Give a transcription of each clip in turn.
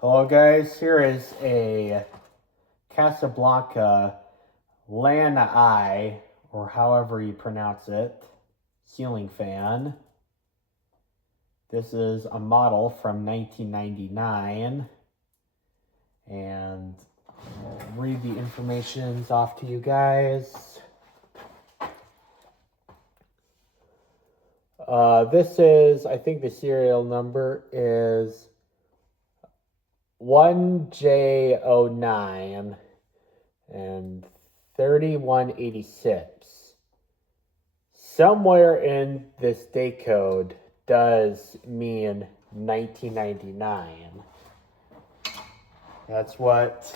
Hello guys, here is a Casablanca lanai, or however you pronounce it, ceiling fan. This is a model from 1999, and I'll read the information off to you guys. I think the serial number is 1J09 and 3186. Somewhere in this date code does mean 1999. That's what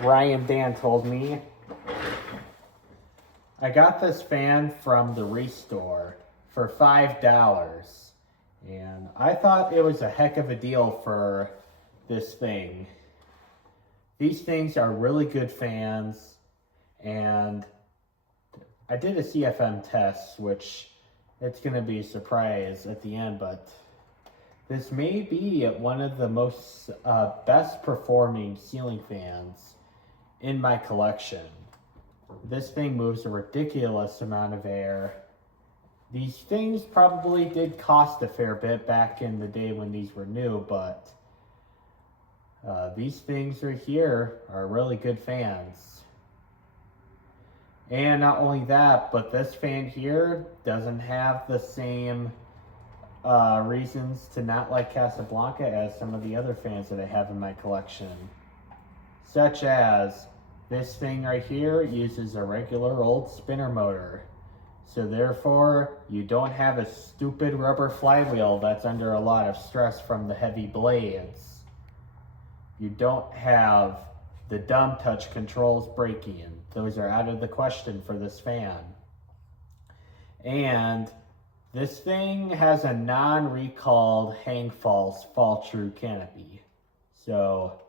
Ryan Dan told me. I got this fan from the Restore for $5, and I thought it was a heck of a deal for this thing. These things are really good fans, and I did a CFM test, which it's going to be a surprise at the end, but this may be one of the most best performing ceiling fans in my collection. This thing moves a ridiculous amount of air. These things probably did cost a fair bit back in the day when these were new, but these things right here are really good fans. And not only that, but this fan here doesn't have the same reasons to not like Casablanca as some of the other fans that I have in my collection. Such as, this thing right here uses a regular old spinner motor. So therefore, you don't have a stupid rubber flywheel that's under a lot of stress from the heavy blades. You don't have the dumb touch controls breaking. Those are out of the question for this fan. And this thing has a non-recalled hang false fall true canopy. So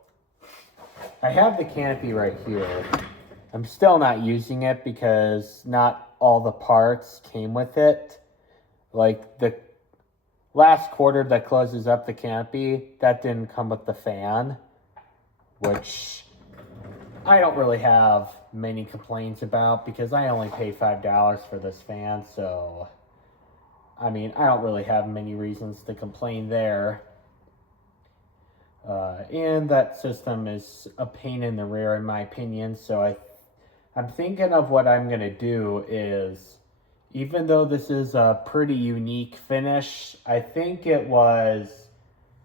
I have the canopy right here. I'm still not using it because not all the parts came with it. Like the last quarter that closes up the canopy, that didn't come with the fan, which I don't really have many complaints about because I only pay $5 for this fan, so I mean, I don't really have many reasons to complain there. And that system is a pain in the rear in my opinion, so I'm thinking of what I'm going to do is, even though this is a pretty unique finish, I think it was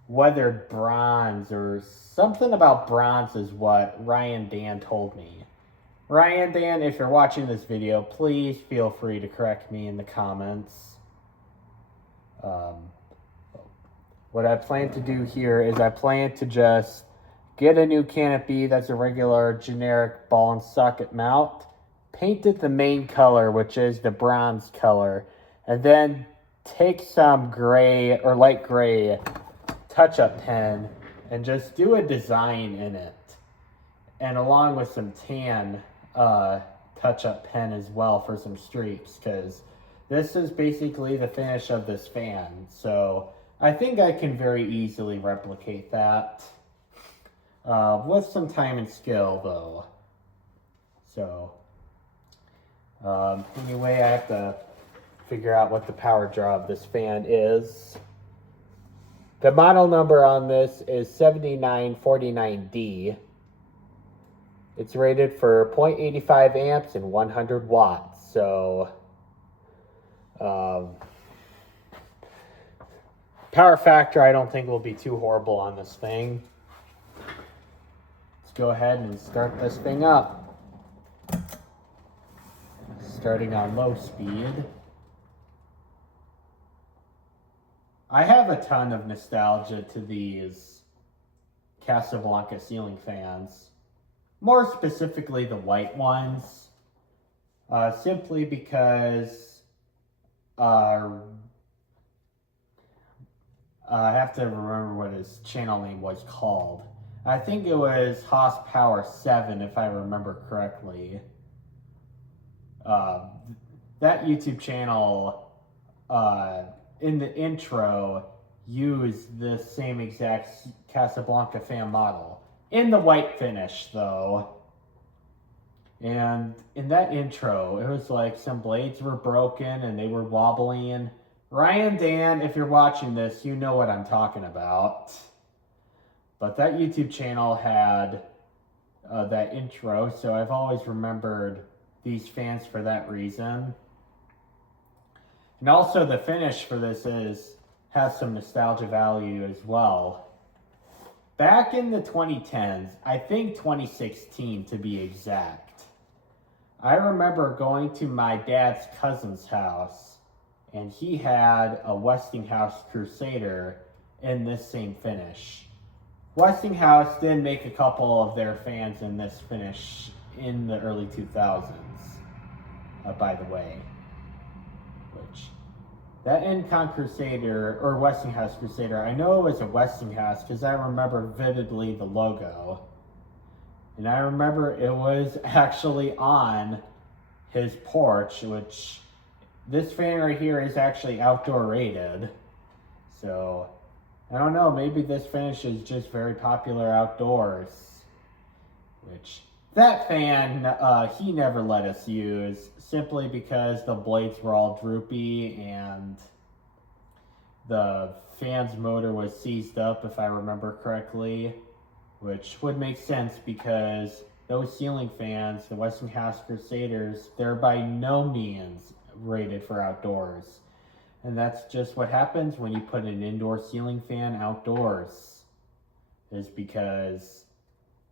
weathered bronze or something about bronze is what Ryan Dan told me. Ryan Dan, if you're watching this video, please feel free to correct me in the comments. What I plan to do here is I plan to just get a new canopy that's a regular generic ball and socket mount, paint it the main color, which is the bronze color, and then take some gray or light gray touch-up pen and just do a design in it, and along with some tan touch-up pen as well for some streaks, because this is basically the finish of this fan. So I think I can very easily replicate that with some time and skill though. So anyway, I have to figure out what the power draw of this fan is. The model number on this is 7949D. It's rated for 0.85 amps and 100 watts. So power factor I don't think will be too horrible on this thing. Let's go ahead and start this thing up. Starting on low speed. I have a ton of nostalgia to these Casablanca ceiling fans. More specifically the white ones. Simply because I have to remember what his channel name was called. I think it was Horsepower 7 if I remember correctly. That YouTube channel, in the intro, use this same exact Casablanca fan model in the white finish though. And in that intro, it was like some blades were broken and they were wobbling. Ryan, Dan, if you're watching this, you know what I'm talking about. But that YouTube channel had that intro, so I've always remembered these fans for that reason. And also the finish for this has some nostalgia value as well. Back in the 2010s, I think 2016 to be exact, I remember going to my dad's cousin's house and he had a Westinghouse Crusader in this same finish. Westinghouse did make a couple of their fans in this finish in the early 2000s, by the way. Which, that Incon Crusader, or Westinghouse Crusader, I know it was a Westinghouse because I remember vividly the logo. And I remember it was actually on his porch, which this fan right here is actually outdoor rated. So, I don't know, maybe this finish is just very popular outdoors. Which, that fan, he never let us use, simply because the blades were all droopy and the fan's motor was seized up, if I remember correctly. Which would make sense because those ceiling fans, the Westinghouse Crusaders, they're by no means rated for outdoors. And that's just what happens when you put an indoor ceiling fan outdoors, is because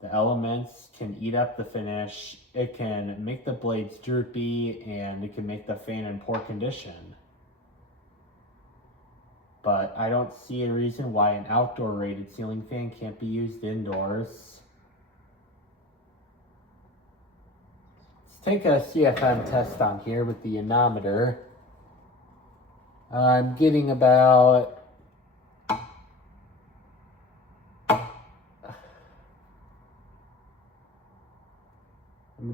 the elements can eat up the finish, it can make the blades droopy, and it can make the fan in poor condition. But I don't see a reason why an outdoor rated ceiling fan can't be used indoors. Let's take a CFM test on here with the ionometer. I'm getting about I'm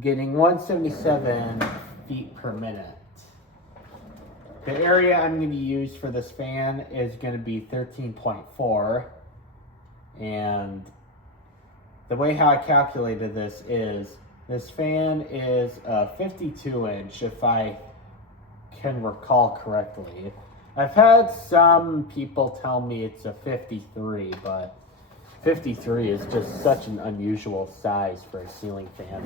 getting 177 feet per minute. The area I'm going to use for this fan is going to be 13.4. And the way how I calculated this fan is a 52 inch, if I can recall correctly. I've had some people tell me it's a 53, but 53 is just such an unusual size for a ceiling fan.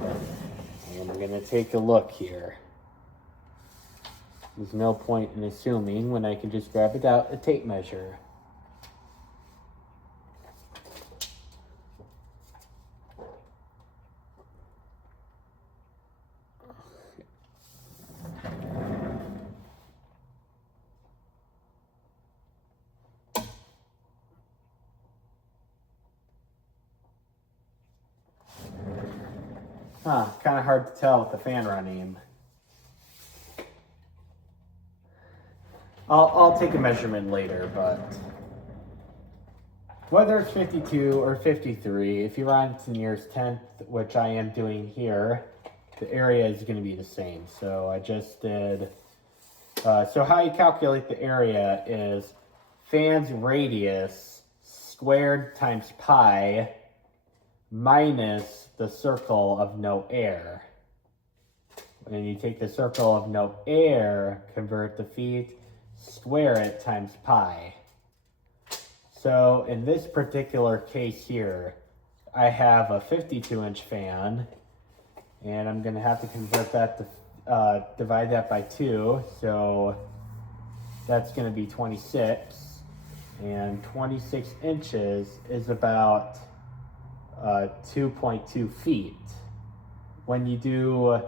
And we're going to take a look here. There's no point in assuming when I can just grab it out a tape measure. Kind of hard to tell with the fan running. I'll take a measurement later, but whether it's 52 or 53, if you run to the nearest tenth, which I am doing here, the area is going to be the same. So I just did, so how you calculate the area is fan's radius squared times pi minus the circle of no air. When you take the circle of no air, convert the feet, square it times pi. So in this particular case here, I have a 52 inch fan, and I'm going to have to convert that to divide that by 2. So that's going to be 26, and 26 inches is about 2.2 feet. When you do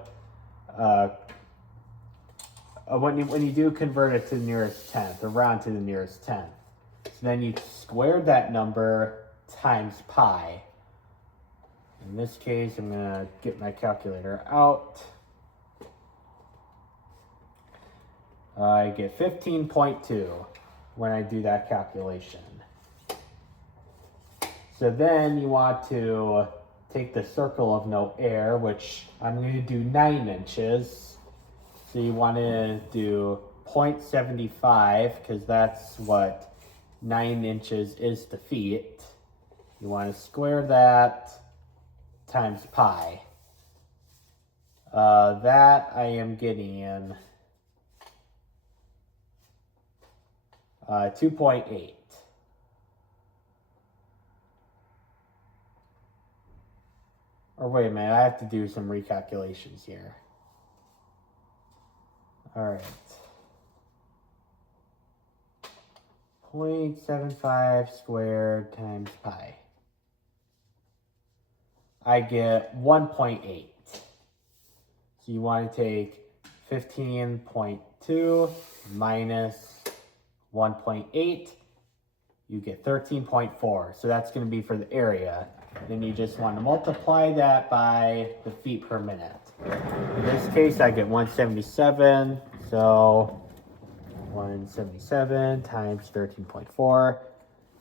when you do convert it to the nearest tenth, or round to the nearest tenth, so then you square that number times pi. In this case, I'm gonna get my calculator out. I get 15.2 when I do that calculation. So then you want to take the circle of no air, which I'm going to do 9 inches. So you want to do 0.75, because that's what 9 inches is the feet. You want to square that times pi. That I am getting 2.8. Or wait a minute, I have to do some recalculations here. All right. 0.75 squared times pi. I get 1.8. So you want to take 15.2 minus 1.8. You get 13.4. So that's going to be for the area. Then you just want to multiply that by the feet per minute. In this case, I get 177. So 177 times 13.4.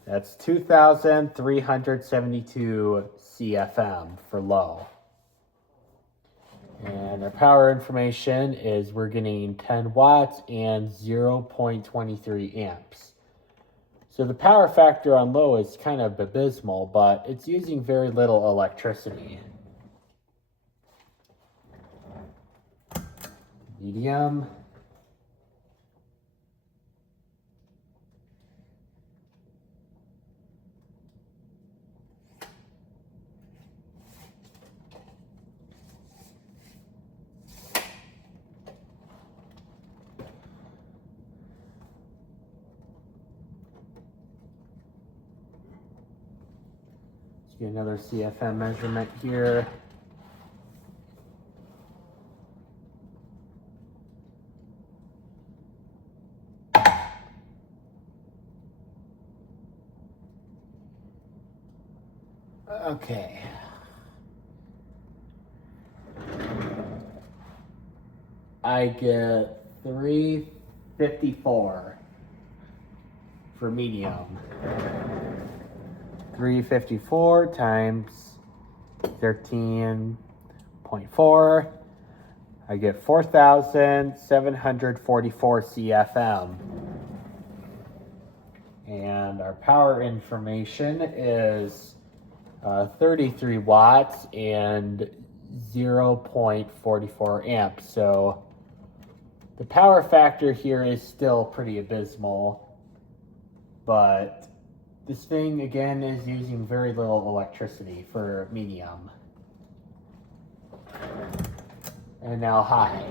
That's 2,372 CFM for low. And our power information is we're getting 10 watts and 0.23 amps. So the power factor on low is kind of abysmal, but it's using very little electricity. Medium. Let's get another CFM measurement here. Okay. I get 354 for medium. 354 times 13.4. I get 4,744 CFM. And our power information is 33 watts and 0.44 amps. So the power factor here is still pretty abysmal, but this thing again is using very little electricity for medium. And now high.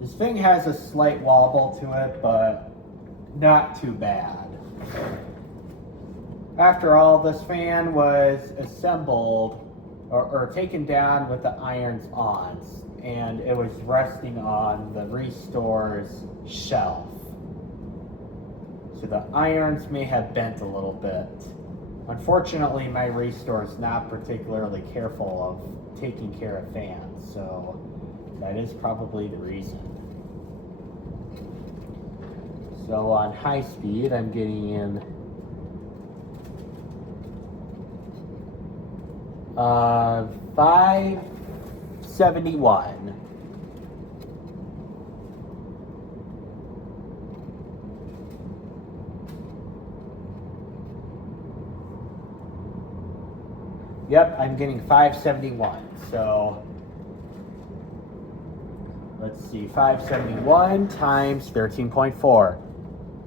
This thing has a slight wobble to it, but not too bad. After all, this fan was assembled or taken down with the irons on, and it was resting on the Restore's shelf. So the irons may have bent a little bit. Unfortunately, my Restore is not particularly careful of taking care of fans, so that is probably the reason. So on high speed, I'm getting in 571. Yep, I'm getting 571. So let's see, 571 times 13.4.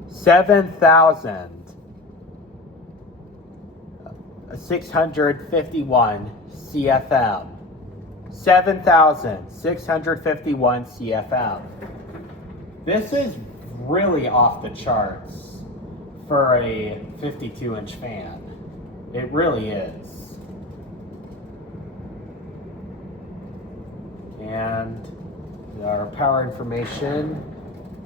7,651 CFM. 7,651 CFM. This is really off the charts for a 52-inch fan. It really is. And our power information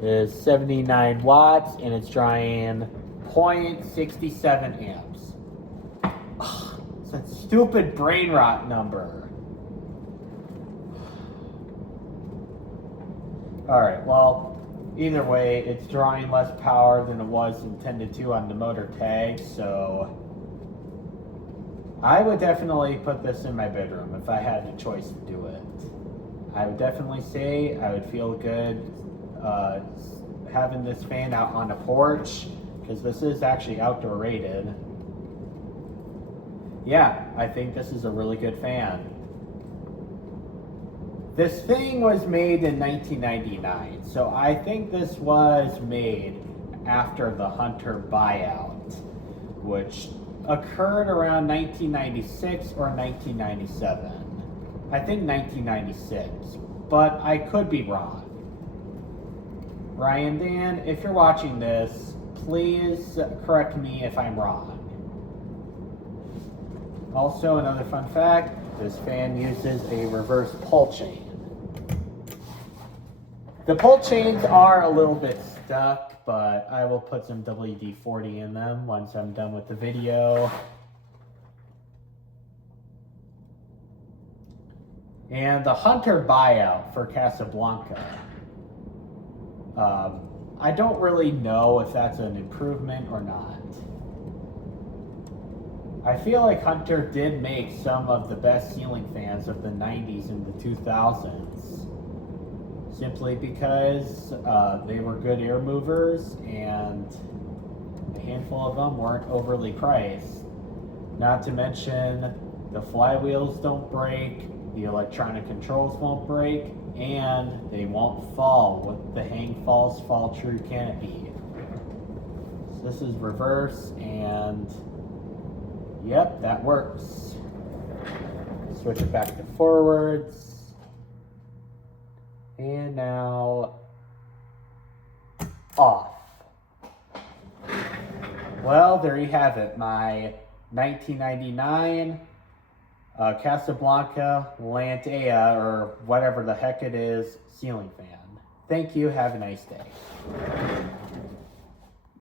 is 79 watts and it's drawing 0.67 amps. Ugh, it's that stupid brain rot number. Alright, well, either way, it's drawing less power than it was intended to on the motor tag, so I would definitely put this in my bedroom if I had the choice to do it. I would definitely say I would feel good having this fan out on the porch, because this is actually outdoor rated. Yeah, I think this is a really good fan. This thing was made in 1999, so I think this was made after the Hunter buyout, which occurred around 1996 or 1997. I think 1996, but I could be wrong. Ryan, Dan, if you're watching this, please correct me if I'm wrong. Also, another fun fact, this fan uses a reverse pull chain. The pull chains are a little bit stuck, but I will put some WD-40 in them once I'm done with the video. And the Hunter buyout for Casablanca. I don't really know if that's an improvement or not. I feel like Hunter did make some of the best ceiling fans of the 90s and the 2000s. Simply because they were good air movers and a handful of them weren't overly priced. Not to mention the flywheels don't break, the electronic controls won't break, and they won't fall with the hang falls fall true canopy. So this is reverse, and yep, that works. Switch it back to forwards. And now off. Well, there you have it, my 1999 Casablanca Lanai, or whatever the heck it is, ceiling fan. Thank you, have a nice day.